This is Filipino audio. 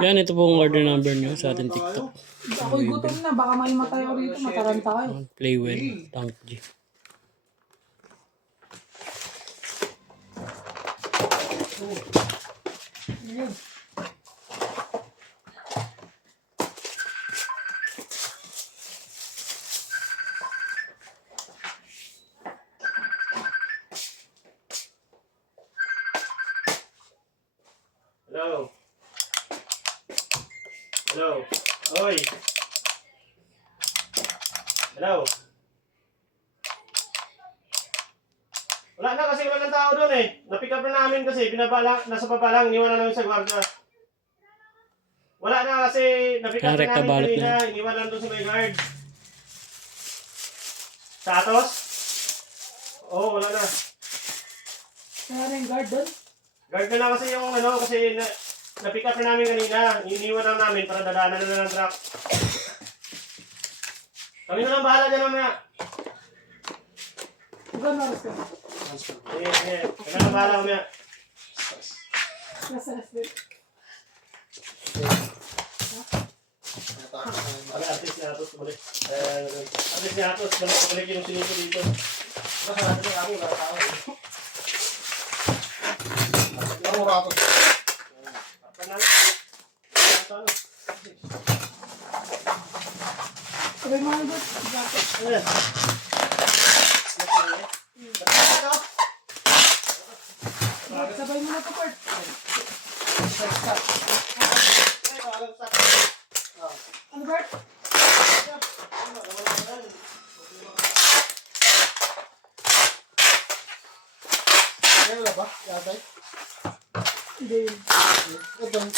Yan, ito po ang order number nyo sa ating TikTok. Ako'y gutom na. Baka may matay ako rito. Mataranta kayo. Play well, Tank G. Hello. Hello. Oy. Hello. Wala na kasi walang tao doon eh. Na-pick up na namin kasi nasa baba lang, iniwan na namin sa gwardiya. Wala na kasi na-pick up na namin kanina, iniwan lang doon sa may guard. Sa Atos? Oo, wala na. Kaya na yung guard doon? Guard na lang kasi yung ano, kasi na-pick up na namin kanina. Iniwan lang namin para dadaanan na ng truck. Kami na lang bahala dyan mamaya. Huwag na oras ka. Sige. Kami na lang bahala mamaya. Nasa din. Artist ni Atos, balik. Artist ni Atos, balik yung sinito dito. Basta natin yung kami, wala tao. Ano rato? Apa na? Sabay mga doon. Sabay mo na ito, Kurt. Ano, Bert? Kaya wala ba? Yatay? Hindi. Ito yung